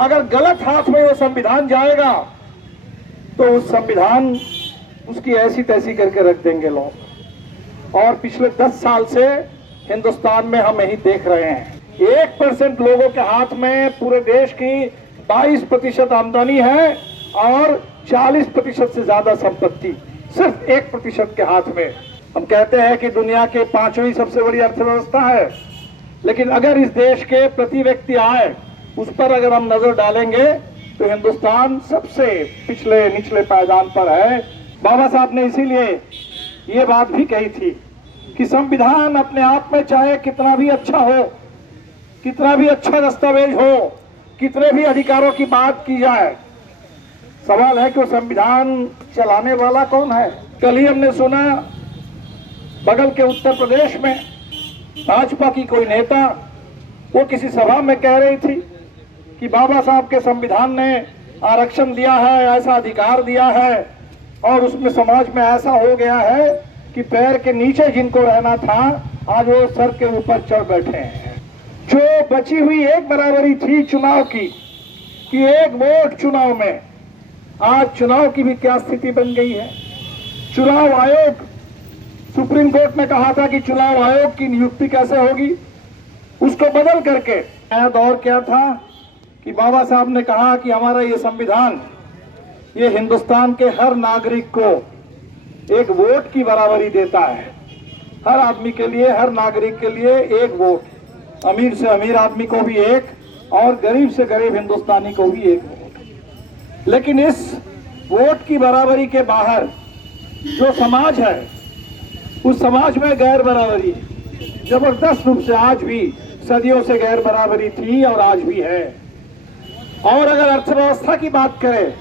अगर गलत हाथ में वो संविधान जाएगा तो उस संविधान उसकी ऐसी तैसी करके रख देंगे लोग। और पिछले 10 साल से हिंदुस्तान में हम यही देख रहे हैं, 1% लोगों के हाथ में पूरे देश की 22% आमदनी है और 40% से ज्यादा संपत्ति सिर्फ 1% के हाथ में। हम कहते हैं कि दुनिया के 5वीं सबसे बड़ी अर्थव्यवस्था है, लेकिन अगर इस देश के प्रति व्यक्ति आय उस पर अगर हम नजर डालेंगे तो हिंदुस्तान सबसे पिछले निचले पायदान पर है। बाबा साहब ने इसीलिए ये बात भी कही थी कि संविधान अपने आप में चाहे कितना भी अच्छा हो, कितना भी अच्छा दस्तावेज हो, कितने भी अधिकारों की बात की जाए, सवाल है कि वो संविधान चलाने वाला कौन है। कल ही हमने सुना बगल के उत्तर प्रदेश में भाजपा की कोई नेता वो किसी सभा में कह रही थी कि बाबा साहब के संविधान ने आरक्षण दिया है, ऐसा अधिकार दिया है और उसमें समाज में ऐसा हो गया है कि पैर के नीचे जिनको रहना था आज वो सर के ऊपर चढ़ बैठे हैं। जो बची हुई एक बराबरी थी चुनाव की कि एक वोट चुनाव में, आज चुनाव की भी क्या स्थिति बन गई है। चुनाव आयोग, सुप्रीम कोर्ट ने कहा था कि चुनाव आयोग की नियुक्ति कैसे होगी, उसको बदल करके नया दौर क्या था कि बाबा साहब ने कहा कि हमारा ये संविधान ये हिंदुस्तान के हर नागरिक को एक वोट की बराबरी देता है। हर आदमी के लिए, हर नागरिक के लिए एक वोट, अमीर से अमीर आदमी को भी एक और गरीब से गरीब हिंदुस्तानी को भी एक वोट। लेकिन इस वोट की बराबरी के बाहर जो समाज है उस समाज में गैर बराबरी जबरदस्त रूप से आज भी, सदियों से गैर बराबरी थी और आज भी है। और अगर अर्थव्यवस्था की बात करें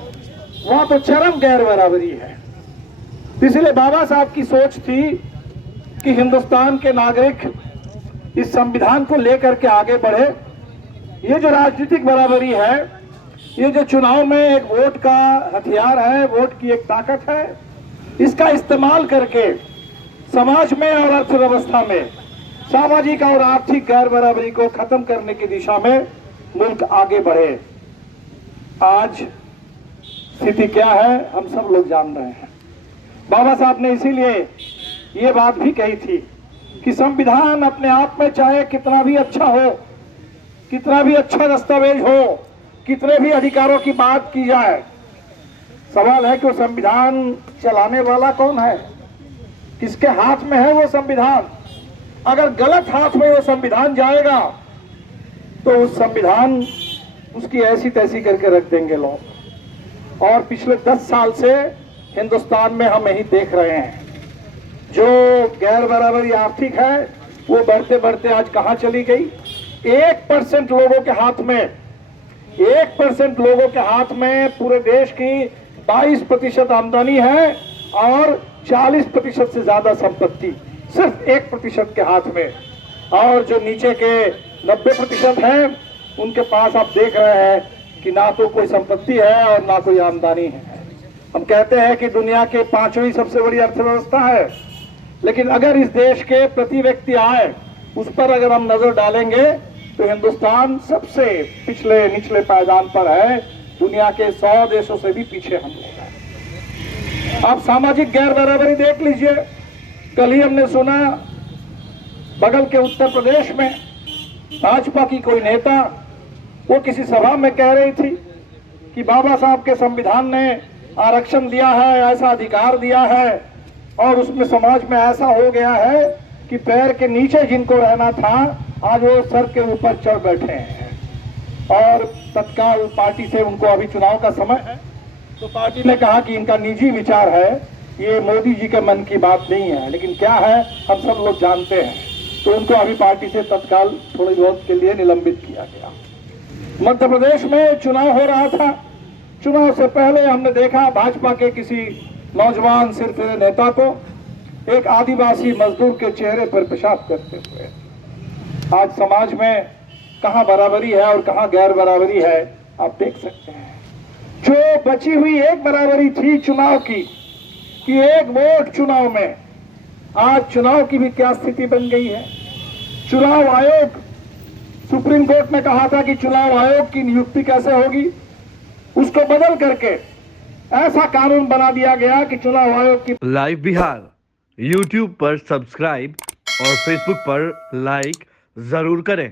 वहां तो चरम गैर बराबरी है। इसलिए बाबा साहब की सोच थी कि हिंदुस्तान के नागरिक इस संविधान को लेकर के आगे बढ़े। ये जो राजनीतिक बराबरी है, ये जो चुनाव में एक वोट का हथियार है, वोट की एक ताकत है, इसका इस्तेमाल करके समाज में और अर्थव्यवस्था में सामाजिक और आर्थिक गैर बराबरी को खत्म करने की दिशा में मुल्क आगे बढ़े। आज स्थिति क्या है हम सब लोग जान रहे हैं। बाबा साहब ने इसीलिए ये बात भी कही थी कि संविधान अपने आप में चाहे कितना भी अच्छा हो, कितना भी अच्छा दस्तावेज हो, कितने भी अधिकारों की बात की जाए, सवाल है कि वो संविधान चलाने वाला कौन है, किसके हाथ में है वो संविधान। अगर गलत हाथ में वो संविधान जाएगा तो उस संविधान उसकी ऐसी तैसी करके रख देंगे लोग। और पिछले 10 साल से हिंदुस्तान में हम यही देख रहे हैं, जो गैर बराबरी आर्थिक है वो बढ़ते बढ़ते आज कहां चली गई। 1% लोगों के हाथ में, 1% लोगों के हाथ में पूरे देश की 22% आमदनी है और 40% से ज्यादा संपत्ति सिर्फ 1% के हाथ में। और जो नीचे के 90% हैं उनके पास आप देख रहे हैं कि ना तो कोई संपत्ति है और ना कोई आमदनी है। हम कहते हैं कि दुनिया के 5वीं सबसे बड़ी अर्थव्यवस्था है, लेकिन अगर इस देश के प्रति व्यक्ति आय उस पर अगर हम नजर डालेंगे तो हिंदुस्तान सबसे पिछले निचले पायदान पर है। दुनिया के 100 देशों से भी पीछे हम लोग हैं। आप सामाजिक गैर बराबरी देख लीजिए। कल ही हमने सुना बगल के उत्तर प्रदेश में भाजपा की कोई नेता वो किसी सभा में कह रही थी कि बाबा साहब के संविधान ने आरक्षण दिया है, ऐसा अधिकार दिया है और उसमें समाज में ऐसा हो गया है कि पैर के नीचे जिनको रहना था आज वो सर के ऊपर चढ़ बैठे हैं। और तत्काल पार्टी से, उनको अभी चुनाव का समय है तो पार्टी ने कहा कि इनका निजी विचार है, ये मोदी जी के मन की बात नहीं है, लेकिन क्या है हम सब लोग जानते हैं। तो उनको अभी पार्टी से तत्काल थोड़ी बहुत के लिए निलंबित किया गया। मध्य प्रदेश में चुनाव हो रहा था। चुनाव से पहले हमने देखा भाजपा के किसी नौजवान सिरफिरे नेता को एक आदिवासी मजदूर के चेहरे पर पेशाब करते हुए। आज समाज में कहां बराबरी है और कहां गैर बराबरी है आप देख सकते हैं। जो बची हुई एक बराबरी थी चुनाव की कि एक वोट चुनाव में, आज चुनाव की भी क्या स्थिति बन गई है। चुनाव आयोग, सुप्रीम कोर्ट ने कहा था कि चुनाव आयोग की नियुक्ति कैसे होगी, उसको बदल करके ऐसा कानून बना दिया गया कि चुनाव आयोग की लाइव बिहार यूट्यूब पर सब्सक्राइब और फेसबुक पर लाइक जरूर करें।